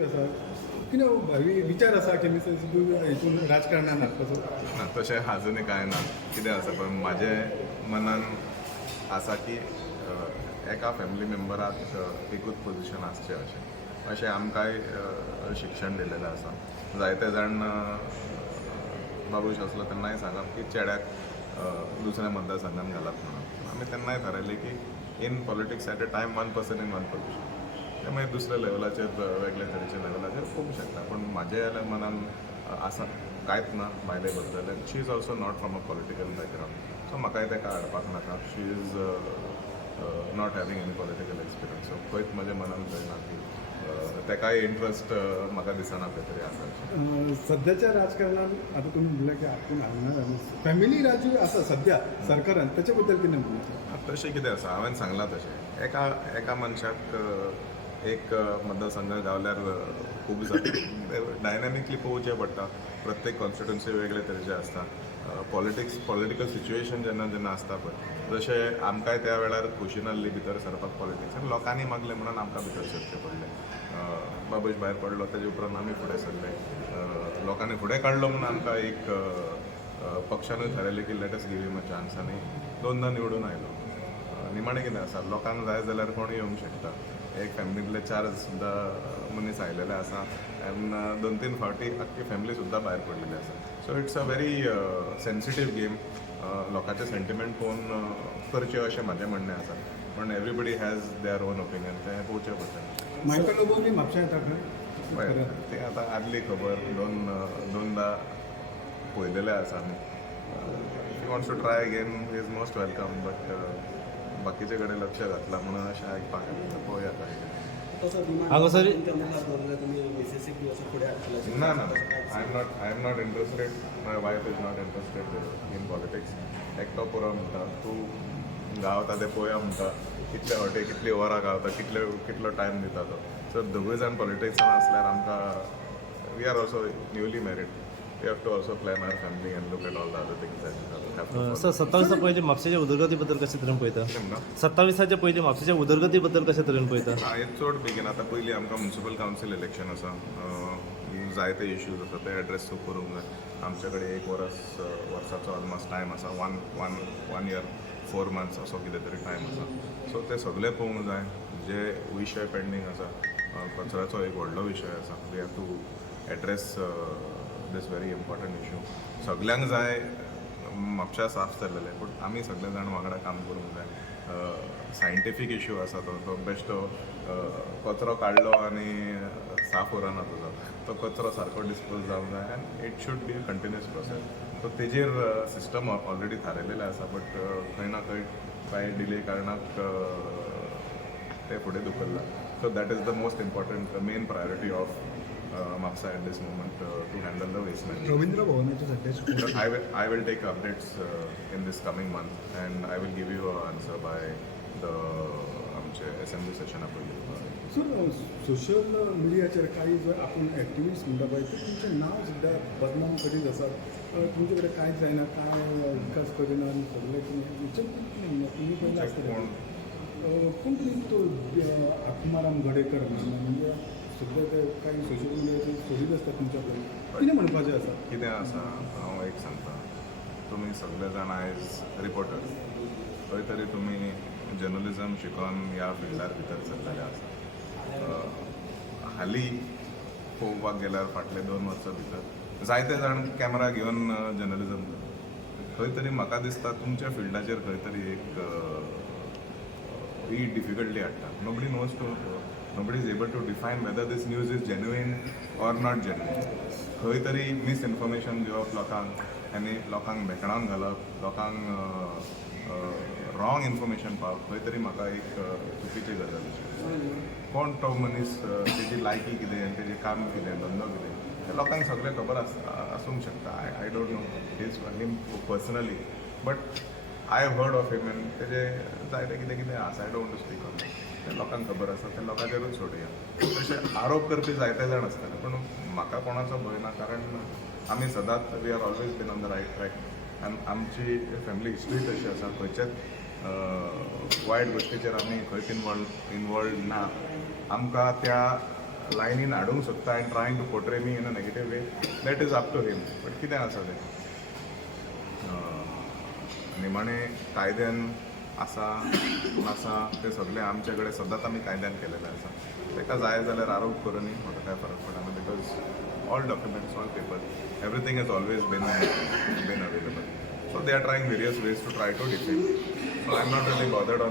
विचार असा की हितून राजकारणान कसो ना तशें आजुनूय कांय ना कितें आसा पळय म्हाजे मनान आसा की एका फॅमिली मेंबराक एकूच पोजिशन आसचें अशें आमकांय शिक्षण दिलेलें आसा जायते जाण बाबूश आसलो तेन्नाय सांगप की चेड्याक दुसऱ्या मतदारसंघान घालप म्हणून आमी तेन्नाय थारायलें की in politics at a time 1% in 1 position ते मागीर दुसऱ्या लेवलाचेर वेगळ्या तरेच्या लेवलाचेर पळोवंक शकता पूण म्हाज्या जाल्यार मनान आसा कांयच ना बायले बद्दल and she is also not from a political background so म्हाकाय ताका हाडपाक नाका she is not having any political experience so खंयच म्हज्या मनान कळना की ताकाय इंट्रस्ट म्हाका दिसना खंय तरी आसा सध्याच्या राजकारणात आता तुम्ही म्हणलं की आपण हांगा फॅमिली राजू आसा सध्या सरकारान त्याच्या बद्दल कितें म्हणटा तशें कितें आसा हांवें सांगलां तशें एका मनशाक एक मतदारसंघ गावल्यार खूब जाता डायनॅमिकली पळोवचें पडटा प्रत्येक कॉन्स्टिट्युन्सी वेगळे तरेचे आसता पॉलिटिकल सिच्युएशन जेन्ना आसता पळय जशें आमकांय त्या वेळार खोशी नासली भितर सरपाक पॉलिटिक्सान लोकांनी मागलें म्हणून आमकां भितर सरचें पडलें बाबूश भायर पडलो तेजे उपरांत आमी फुडें सरले लोकांनी फुडें काडलो म्हणून आमकां एक पक्षानूय थारायलें की let us give him a chance आनी 2दा निवडून आयलो निमाणें कितें आसा लोकांक जाय जाल्यार कोणूय येवंक शकता एक फॅमिलींतले 4 सुद्दां मनीस आयलेले आसा आनी 2-3 फावटी आख्खी फॅमिली सुद्दां भायर पडलेली आसा so it's a very sensitive game लोकांचे सेंटिमेंट पळोवन करचें अशें म्हाजें म्हणणें आसा पूण everybody has their own opinion तें पळोवचें पडटा मायकल लोबो बी म्हापशा येता खंय तें आतां आदली खबर दोनदा पळयलेलें आसा आमी if wants to try again is most welcome but बाकीचे कडेन लक्ष घातला म्हणून अशें आयकपाक येता पळोवया हांगा सर ना I am not interested my wife is not interested in politics एकटो पुरो म्हणटा तूं गावता तें पळोवया म्हणटा कितले फावटी कितली वरां गावता कितलो टायम दिता तो सो दोगूय जाण पॉलिटिक्सान आसल्यार आमकां we are also newly married we have to also plan our family and look at all the other things sir 27 पयलीं म्हापशेच्या उदरगती बद्दल कशे तरेन पळयता कितें म्हणटा 27 पयलीं म्हापशेच्या उदरगती बद्दल कशे तरेन पळयता हें चड बेगीन आतां पयलीं आमकां म्युनिसिपल कावन्सील इलेक्शन आसा जायते इश्यूज आसा ते एड्रेस करूंक जाय आमचे कडेन 1 वर्साचो ऑलमोस्ट टायम आसा वन इयर 4 मंथ्स असो कितें तरी टायम आसा सो ते सगळे पळोवंक जाय जे विशय पेंडींग आसा कचऱ्याचो एक व्हडलो विशय आसा we have to address this very important issue सगल्यांक जाय म्हापशा साफ जाल्लेले पूण आमी सगळे जाण वांगडा काम करूंक जाय सायंटिफीक इश्यू आसा तो बेश्टो कचरो काडलो आनी साफ उरना तो कचरो सारको डिस्पोज जावंक जाय आनी it should be a continuous process so तेजेर सिस्टम ऑलरेडी थारायलेलें आसा बट खंय ना खंय कांय डिले कारणाक ते फुडें धुकल्ला so that is the most important main priority of Mapsa at this moment to handle the waste management. Ravindra भवनाच्या सध्याची I will take updates in this coming month and I will give you an answer by the आमचे assembly session sir social मिडियाचेर काही जर आपण activist म्हणटा पळय ते तुमचें नांव सुद्दां बदनाम करीत आसात तुमचे कडेन कांयच जायना कांय विकास करिना आनी सगळे तुम्ही पयलें आसतलें पूण तुमी तो आत्माराम गडेकर म्हणजे सध्या ते काही सोशल मिडियाचेर सोडीत आसता तुमच्या कडेन कितें म्हणपाचें आसा कितें आसा हांव एक सांगता तुमी सगळे जाण आयज रिपोर्टर खंय तरी तुमी जर्नलिजम शिकून ह्या फिल्डार भितर सरलेले आसा हालीं पळोवपाक गेल्यार फाटले 2 वर्सां भितर जायते जाण कॅमेरा घेवन जर्नलिजम करता खंय तरी म्हाका दिसता तुमच्या फिल्डाचेर खंय तरी एक ही डिफिकल्टी हाडटा nobody knows to nobody is able to define whether this news is genuine or not genuine. खंय तरी मिसइन्फॉर्मेशन दिवप लोकांक आनी लोकांक भेटणावन घालप लोकांक रॉंग इन्फॉर्मेशन पावप खंय तरी म्हाका एक चुकीची गजाल अशी कोण तो मनीस तेजी लायकी कितें तेजें काम कितें धंदो कितें ते लोकांक सगळें खबर आसूंक शकता I don't know him personally but I have heard of him end तेजे जायते कितें कितें आसा आय डोंट स्पीक ऑन ते लोकांक खबर आसा ते लोकांचेरूच सोडुया तशें आरोप करपी जायते जाण आसतले पूण म्हाका कोणाचो भंय ना कारण आमी सदांच we are always been on the right track आनी आमची फॅमिली हिस्ट्री तशी आसा खंयच्याच वायट गोश्टीचेर आमी खंयच इनवॉल्ड ना आमकां त्या लायनीन हाडूंक सोदता and trying to portray me in a negative way that is up to him but कितें आसा तें निमाणें कायद्यान आसा नासा ते सगळे आमचे कडेन सदांच आमी कायद्यान केलेले आसा ताका जाय जाल्यार आरोप करूनी म्हाका काय फरक पडना because all documents all paper everything has always been available so they are trying various ways to try to defend so I am not really bothered on